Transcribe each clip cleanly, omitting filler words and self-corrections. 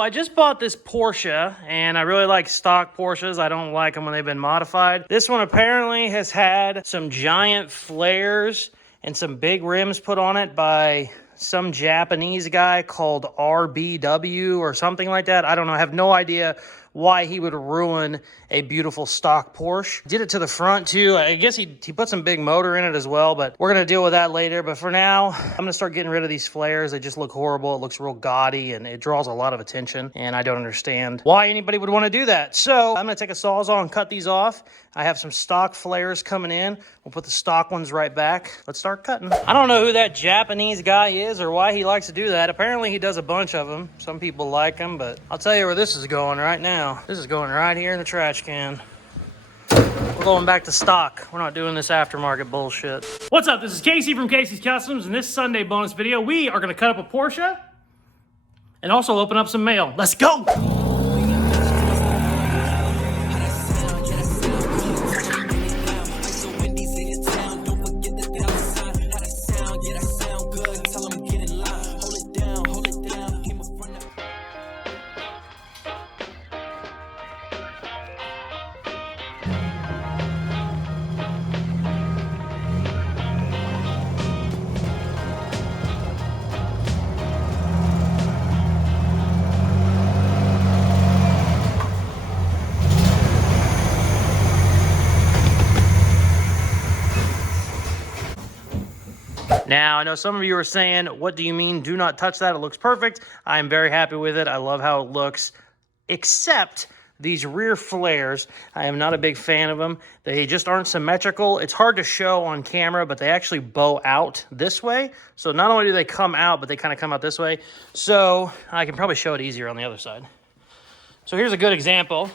I just bought this Porsche, and I really like stock Porsches. I don't like them when they've been modified. This one apparently has had some giant flares and some big rims put on it by some Japanese guy called RBW or something like that. I don't know. I have no idea why he would ruin a beautiful stock Porsche. Did it to the front too. I guess he put some big motor in it as well, but we're gonna deal with that later. But for now, I'm gonna start getting rid of these flares. They just look horrible. It looks real gaudy and it draws a lot of attention, and I don't understand why anybody would want to do that. So I'm gonna take a Sawzall and cut these off. I have some stock flares coming in. We'll put the stock ones right back. Let's start cutting. I don't know who that Japanese guy is or why he likes to do that. Apparently he does a bunch of them. Some people like them, but I'll tell you where this is going right now. This is going right here in the trash can. We're going back to stock. We're not doing this aftermarket bullshit. What's up? This is Casey from Casey's Customs. In this Sunday bonus video, we are going to cut up a Porsche and also open up some mail. Let's go! Now, I know some of you are saying, what do you mean, do not touch that? It looks perfect. I'm very happy with it. I love how it looks, except these rear flares. I am not a big fan of them. They just aren't symmetrical. It's hard to show on camera, but they actually bow out this way. So not only do they come out, but they kind of come out this way. So I can probably show it easier on the other side. So here's a good example.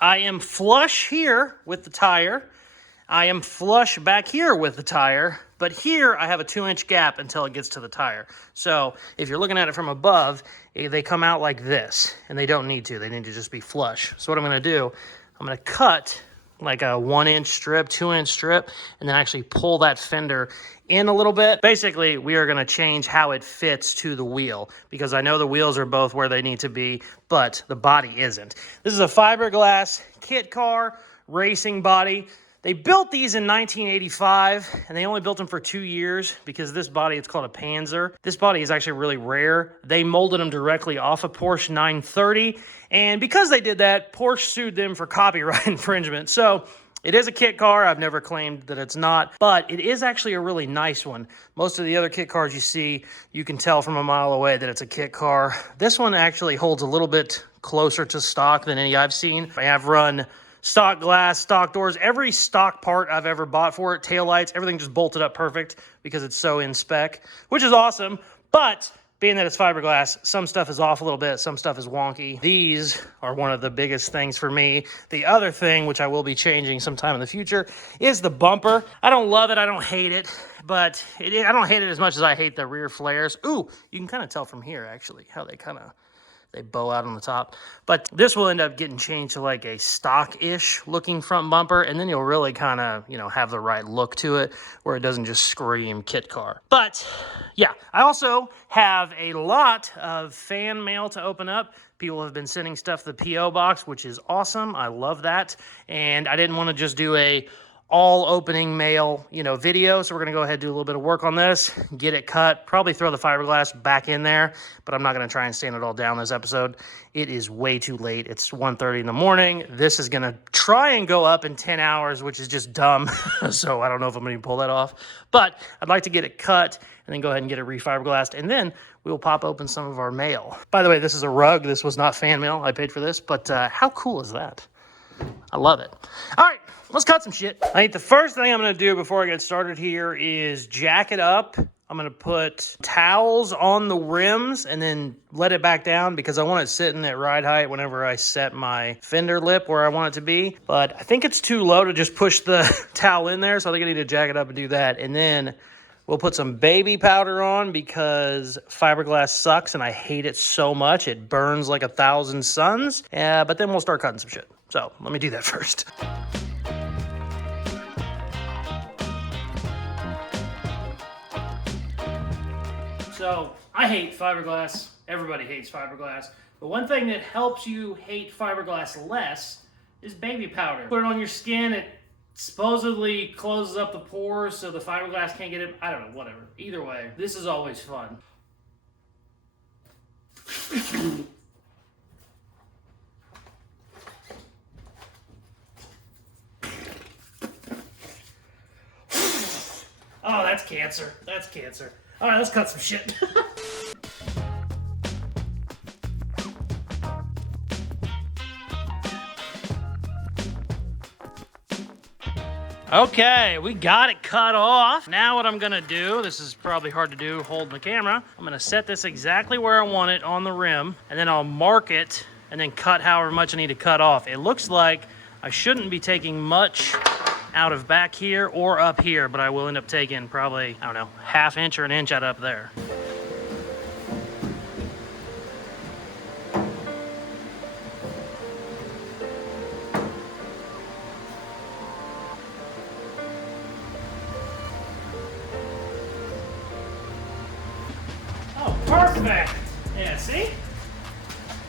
I am flush here with the tire. I am flush back here with the tire, but here I have a 2-inch gap until it gets to the tire. So if you're looking at it from above, they come out like this, and they don't need to. They need to just be flush. So what I'm gonna do, I'm gonna cut like a 1-inch strip, 2-inch strip, and then actually pull that fender in a little bit. Basically, we are gonna change how it fits to the wheel, because I know the wheels are both where they need to be, but the body isn't. This is a fiberglass kit car, racing body. They built these in 1985, and they only built them for 2 years because this body, it's called a Panzer. This body is actually really rare. They molded them directly off a Porsche 930, and because they did that, Porsche sued them for copyright infringement. So it is a kit car. I've never claimed that it's not, but it is actually a really nice one. Most of the other kit cars you see, you can tell from a mile away that it's a kit car. This one actually holds a little bit closer to stock than any I've seen. I have run stock glass, stock doors, every stock part I've ever bought for it, taillights, everything just bolted up perfect because it's so in spec, which is awesome. But being that it's fiberglass, some stuff is off a little bit, some stuff is wonky. These are one of the biggest things for me. The other thing, which I will be changing sometime in the future, is the bumper. I don't love it, I don't hate it, but I don't hate it as much as I hate the rear flares. Ooh, you can kind of tell from here, actually, how they bow out on the top. But this will end up getting changed to like a stock-ish looking front bumper, and then you'll really kind of, have the right look to it where it doesn't just scream kit car. But yeah, I also have a lot of fan mail to open up. People have been sending stuff to the P.O. box, which is awesome. I love that. And I didn't want to just do a all opening mail, video. So we're going to go ahead and do a little bit of work on this, get it cut, probably throw the fiberglass back in there, but I'm not going to try and sand it all down this episode. It is way too late. It's 1:30 in the morning. This is going to try and go up in 10 hours, which is just dumb. So I don't know if I'm going to pull that off, but I'd like to get it cut and then go ahead and get it refiberglassed, and then we will pop open some of our mail. By the way, this is a rug. This was not fan mail. I paid for this, but how cool is that? I love it. All right, let's cut some shit. I think the first thing I'm going to do before I get started here is jack it up. I'm going to put towels on the rims and then let it back down because I want it sitting at ride height whenever I set my fender lip where I want it to be. But I think it's too low to just push the towel in there, so I think I need to jack it up and do that. And then we'll put some baby powder on because fiberglass sucks and I hate it so much. It burns like 1,000 suns. But then we'll start cutting some shit. So let me do that first. So I hate fiberglass. Everybody hates fiberglass. But one thing that helps you hate fiberglass less is baby powder. Put it on your skin, it supposedly closes up the pores so the fiberglass can't get in. I don't know, whatever. Either way, this is always fun. Oh, that's cancer. That's cancer. All right, let's cut some shit. Okay, we got it cut off. Now what I'm gonna do, this is probably hard to do holding the camera, I'm gonna set this exactly where I want it on the rim, and then I'll mark it and then cut however much I need to cut off. It looks like I shouldn't be taking much out of back here or up here, but I will end up taking probably, I don't know, ½ inch or an inch out up there. Oh, perfect! Yeah, see?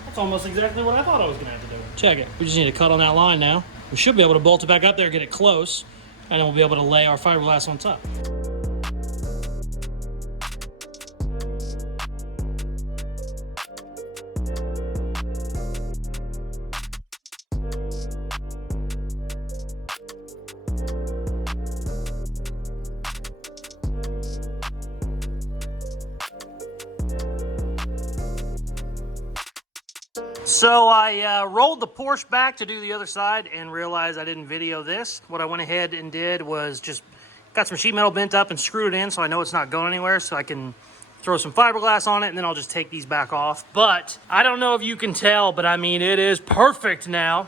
That's almost exactly what I thought I was gonna have to do. Check it. We just need to cut on that line now. We should be able to bolt it back up there, get it close, and then we'll be able to lay our fiberglass on top. So I rolled the Porsche back to do the other side and realized I didn't video this. What I went ahead and did was just got some sheet metal bent up and screwed it in so I know it's not going anywhere, so I can throw some fiberglass on it, and then I'll just take these back off. But I don't know if you can tell, but I mean, it is perfect now.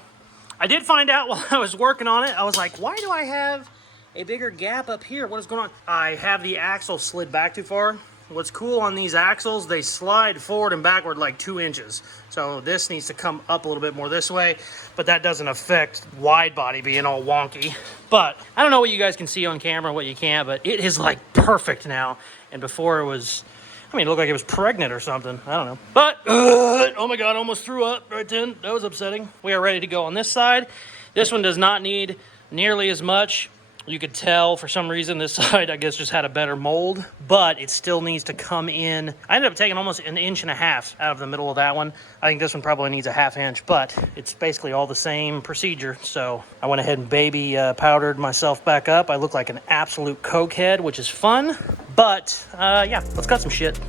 I did find out while I was working on it, I was like, why do I have a bigger gap up here? What is going on? I have the axle slid back too far. What's cool on these axles, they slide forward and backward like 2 inches. So this needs to come up a little bit more this way, but that doesn't affect wide body being all wonky. But I don't know what you guys can see on camera, what you can't, but it is like perfect now. And before it was, I mean, it looked like it was pregnant or something. I don't know. But, oh my God, almost threw up right then. That was upsetting. We are ready to go on this side. This one does not need nearly as much. You could tell for some reason this side, I guess, just had a better mold, but it still needs to come in. I ended up taking almost 1.5 inches out of the middle of that one. I think this one probably needs a ½ inch, but it's basically all the same procedure. So I went ahead and baby powdered myself back up. I look like an absolute cokehead, which is fun, but yeah, let's cut some shit.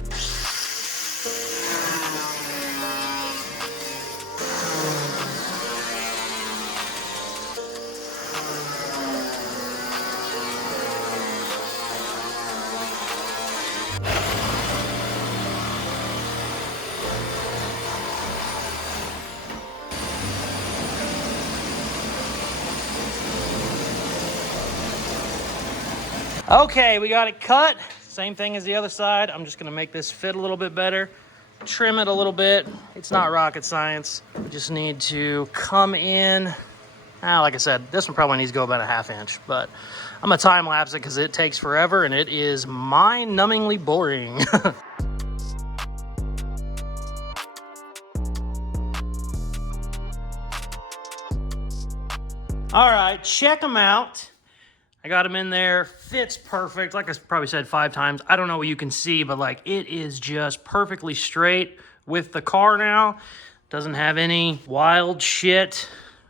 Okay, we got it cut. Same thing as the other side. I'm just gonna make this fit a little bit better, trim it a little bit. It's not rocket science. We just need to come in. Like I said, this one probably needs to go about a ½ inch, but I'm gonna time lapse it because it takes forever and it is mind-numbingly boring. All right, check them out. I got them in there, fits perfect. Like I probably said 5 times. I don't know what you can see, but like it is just perfectly straight with the car now. Doesn't have any wild shit.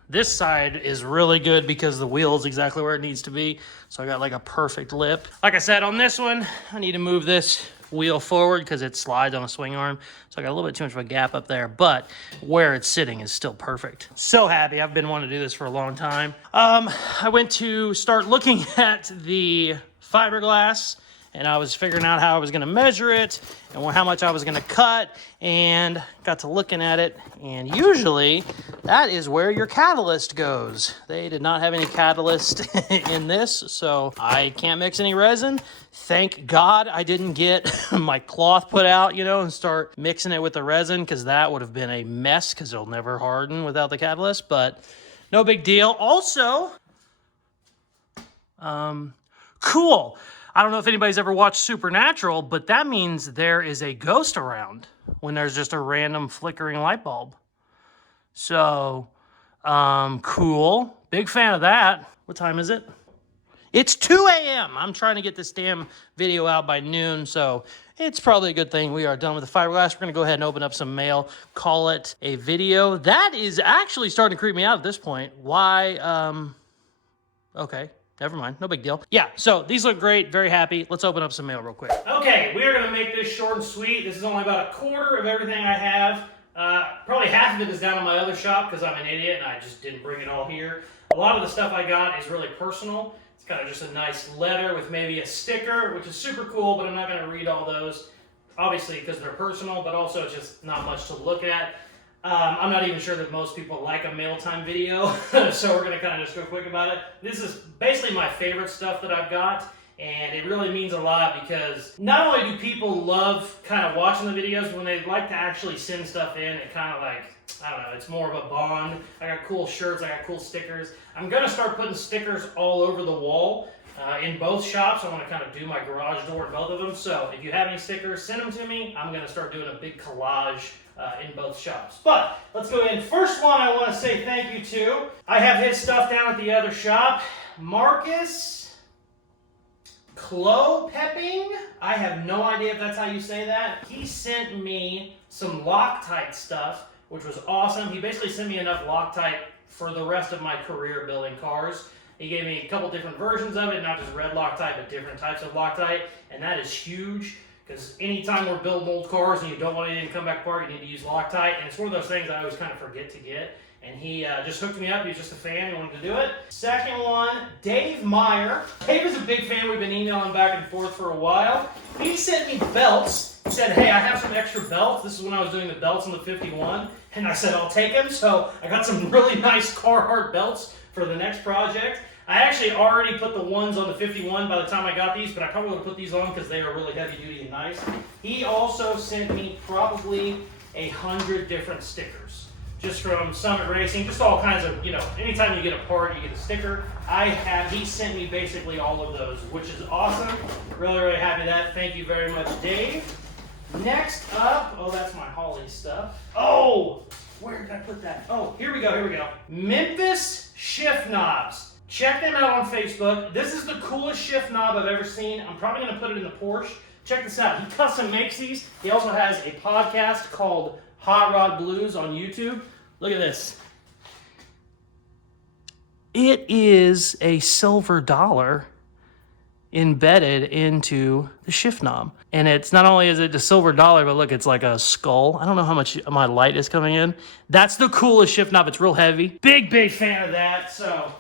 This side is really good because the wheel is exactly where it needs to be. So I got like a perfect lip. Like I said, on this one, I need to move this wheel forward because it slides on a swing arm. So I got a little bit too much of a gap up there, but where it's sitting is still perfect. So happy. I've been wanting to do this for a long time. I went to start looking at the fiberglass, and I was figuring out how I was going to measure it and how much I was going to cut, and got to looking at it, and usually that is where your catalyst goes. They did not have any catalyst in this, so I can't mix any resin. Thank God I didn't get my cloth put out, you know, and start mixing it with the resin, because that would have been a mess because it'll never harden without the catalyst, but no big deal. Also, cool. I don't know if anybody's ever watched Supernatural, but that means there is a ghost around. when there's just a random flickering light bulb. So, cool. Big fan of that. What time is it? It's 2 a.m. I'm trying to get this damn video out by noon, so it's probably a good thing we are done with the fiberglass. We're going to go ahead and open up some mail, call it a video. That is actually starting to creep me out at this point. Why, okay, never mind, no big deal. Yeah, so these look great, very happy. Let's open up some mail real quick. Okay, we are going to make this short and sweet. This is only about a quarter of everything I have. Probably half of it is down in my other shop because I'm an idiot and I just didn't bring it all here. A lot of the stuff I got is really personal. It's kind of just a nice letter with maybe a sticker, which is super cool, but I'm not going to read all those, obviously, because they're personal, but also just not much to look at. I'm not even sure that most people like a mail time video, so we're going to kind of just go quick about it. This is basically my favorite stuff that I've got, and it really means a lot because not only do people love kind of watching the videos, when they like to actually send stuff in, it kind of like, I don't know, it's more of a bond. I got cool shirts, I got cool stickers. I'm going to start putting stickers all over the wall in both shops. I want to kind of do my garage door in both of them. So if you have any stickers, send them to me. I'm going to start doing a big collage in both shops. But let's go ahead. First one I want to say thank you to. I have his stuff down at the other shop. Marcus Clopepping. I have no idea if that's how you say that. He sent me some Loctite stuff, which was awesome. He basically sent me enough Loctite for the rest of my career building cars. He gave me a couple different versions of it, not just red Loctite, but different types of Loctite, and that is huge, because anytime we're building old cars and you don't want anything to come back apart, you need to use Loctite, and it's one of those things I always kind of forget to get, and he just hooked me up. He was just a fan. He wanted to do it. Second one, Dave Meyer. Dave is a big fan. We've been emailing back and forth for a while. He sent me belts. He said, hey, I have some extra belts. This is when I was doing the belts on the 51. And I said, I'll take them. So I got some really nice Carhartt belts for the next project. I actually already put the ones on the 51 by the time I got these, but I probably would have put these on because they are really heavy duty and nice. He also sent me probably 100 different stickers. Just from Summit Racing, just all kinds of, anytime you get a part, you get a sticker. He sent me basically all of those, which is awesome. Really, really happy with that. Thank you very much, Dave. Next up, that's my Holly stuff. Oh, where did I put that? Oh, here we go. Memphis shift knobs. Check them out on Facebook. This is the coolest shift knob I've ever seen. I'm probably going to put it in the Porsche. Check this out. He custom makes these. He also has a podcast called Hot Rod Blues on YouTube. Look at this. It is a silver dollar embedded into the shift knob. And it's not only is it a silver dollar, but look, it's like a skull. I don't know how much my light is coming in. That's the coolest shift knob. It's real heavy. Big fan of that. So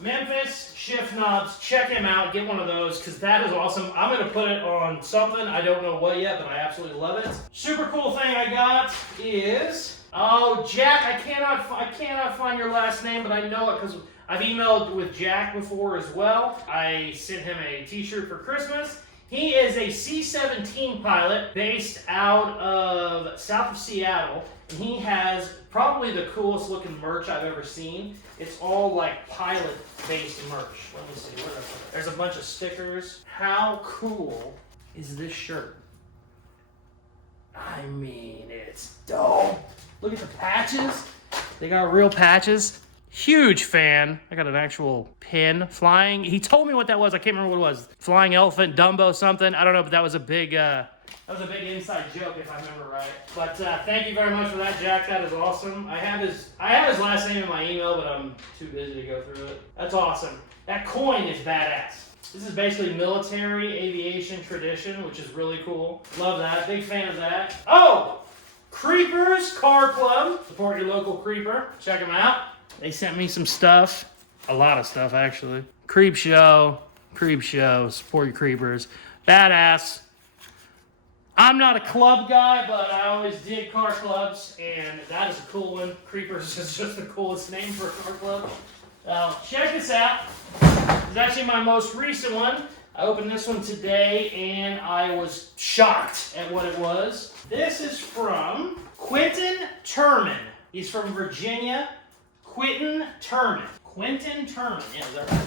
Memphis shift knobs, check him out. Get one of those because that is awesome. I'm going to put it on something. I don't know what yet, but I absolutely love it. Super cool thing I got is... Oh, Jack, I cannot find your last name, but I know it because I've emailed with Jack before as well. I sent him a t-shirt for Christmas. He is a C-17 pilot based out of south of Seattle, and he has probably the coolest looking merch I've ever seen. It's all like pilot-based merch. Let me see, where did I put it? There's a bunch of stickers. How cool is this shirt? I mean, it's dope. Look at the patches. They got real patches. Huge fan. I got an actual pin. Flying. He told me what that was. I can't remember what it was. Flying elephant, Dumbo, something. I don't know, but that was a big inside joke if I remember right. But thank you very much for that, Jack. That is awesome. I have his last name in my email, but I'm too busy to go through it. That's awesome. That coin is badass. This is basically military aviation tradition, which is really cool. Love that. Big fan of that. Oh! Creepers Car Club. Support your local creeper. Check them out. They sent me some stuff. A lot of stuff, actually. Creep show. Support your creepers. Badass. I'm not a club guy, but I always did car clubs, and that is a cool one. Creepers is just the coolest name for a car club. Check this out. This is actually my most recent one. I opened this one today, and I was shocked at what it was. This is from Quentin Turman. He's from Virginia. Quentin Turman. Yeah, is that right?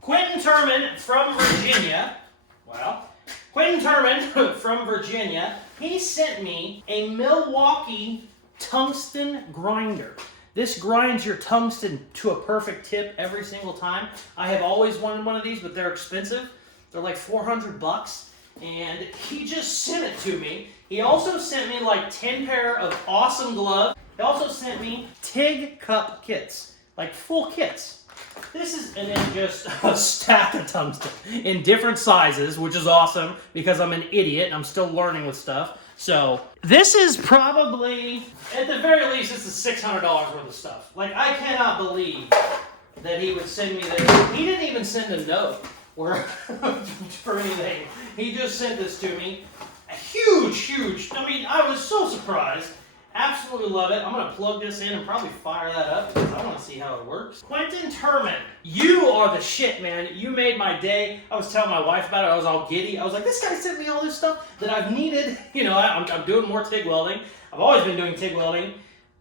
Quentin Turman from Virginia. Wow. Quentin Turman from Virginia. he sent me a Milwaukee tungsten grinder. This grinds your tungsten to a perfect tip every single time. I have always wanted one of these, but they're expensive. They're like 400 bucks, and he just sent it to me. He also sent me like 10 pair of awesome gloves. He also sent me TIG cup kits, like full kits. This is, and then just a stack of tungsten in different sizes, which is awesome because I'm an idiot and I'm still learning with stuff. So this is probably, at the very least, this is $600 worth of stuff. Like, I cannot believe that he would send me this. He didn't even send a note or for anything. He just sent this to me. A huge, I mean, I was so surprised. Absolutely love it. I'm going to plug this in and probably fire that up because I want to see how it works. Quentin Turman, you are the shit, man. You made my day. I was telling my wife about it. I was all giddy. I was like, this guy sent me all this stuff that I've needed. You know, I'm doing more TIG welding. I've always been doing TIG welding.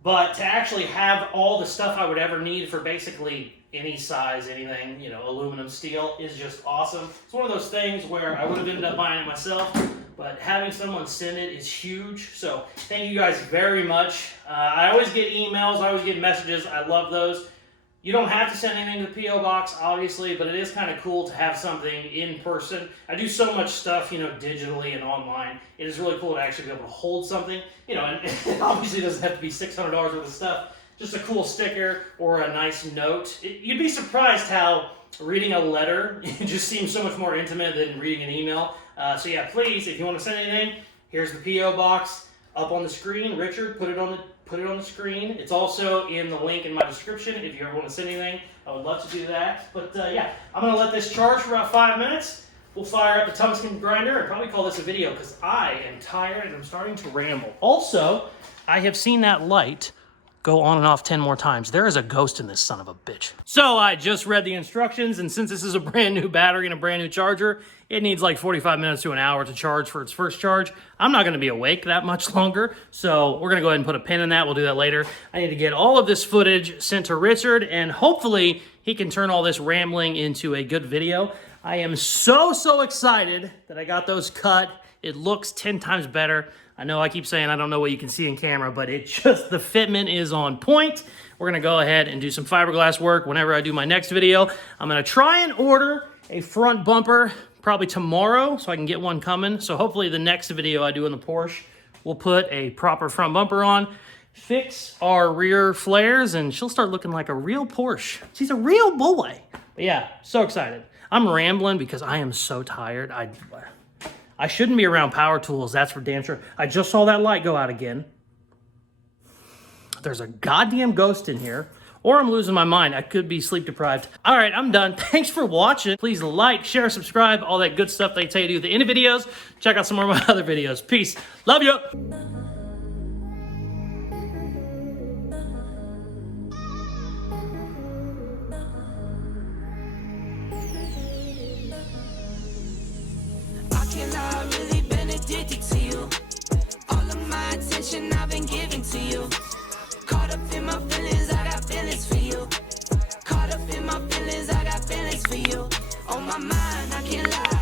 But to actually have all the stuff I would ever need for basically any size, anything, you know, aluminum, steel, is just awesome. It's one of those things where I would have ended up buying it myself, but having someone send it is huge. So thank you guys very much. I always get emails, I always get messages. I love those. You don't have to send anything to the P.O. Box, obviously, but it is kind of cool to have something in person. I do so much stuff, you know, digitally and online. It is really cool to actually be able to hold something, you know, and it obviously doesn't have to be $600 worth of stuff. Just a cool sticker or a nice note. You'd be surprised how reading a letter just seems so much more intimate than reading an email. So yeah, please, if you want to send anything, here's the P.O. Box up on the screen. Richard, put it on the screen. It's also in the link in my description if you ever want to send anything. I would love to do that. But yeah, I'm going to let this charge for about 5 minutes. We'll fire up the tungsten grinder and probably call this a video because I am tired and I'm starting to ramble. Also, I have seen that light go on and off 10 more times. There is a ghost in this son of a bitch. So I just read the instructions, and since this is a brand new battery and a brand new charger, it needs like 45 minutes to an hour to charge for its first charge. I'm not gonna be awake that much longer, so we're gonna go ahead and put a pin in that. We'll do that later. I need to get all of this footage sent to Richard, and hopefully he can turn all this rambling into a good video. I am so excited that I got those cut. It looks 10 times better. I know I keep saying I don't know what you can see in camera, but the fitment is on point. We're gonna go ahead and do some fiberglass work whenever I do my next video. I'm gonna try and order a front bumper probably tomorrow so I can get one coming. So hopefully the next video I do in the Porsche, we'll put a proper front bumper on, fix our rear flares, and she'll start looking like a real Porsche. She's a real boy. But yeah, so excited. I'm rambling because I am so tired. I shouldn't be around power tools, that's for damn sure. I just saw that light go out again. There's a goddamn ghost in here, or I'm losing my mind. I could be sleep deprived. All right, I'm done. Thanks for watching. Please like, share, subscribe, all that good stuff they tell you to do at the end of videos. Check out some more of my other videos. Peace. Love you. I've really been addicted to you. All of my attention I've been giving to you. Caught up in my feelings, I got feelings for you. Caught up in my feelings, I got feelings for you. On my mind, I can't lie.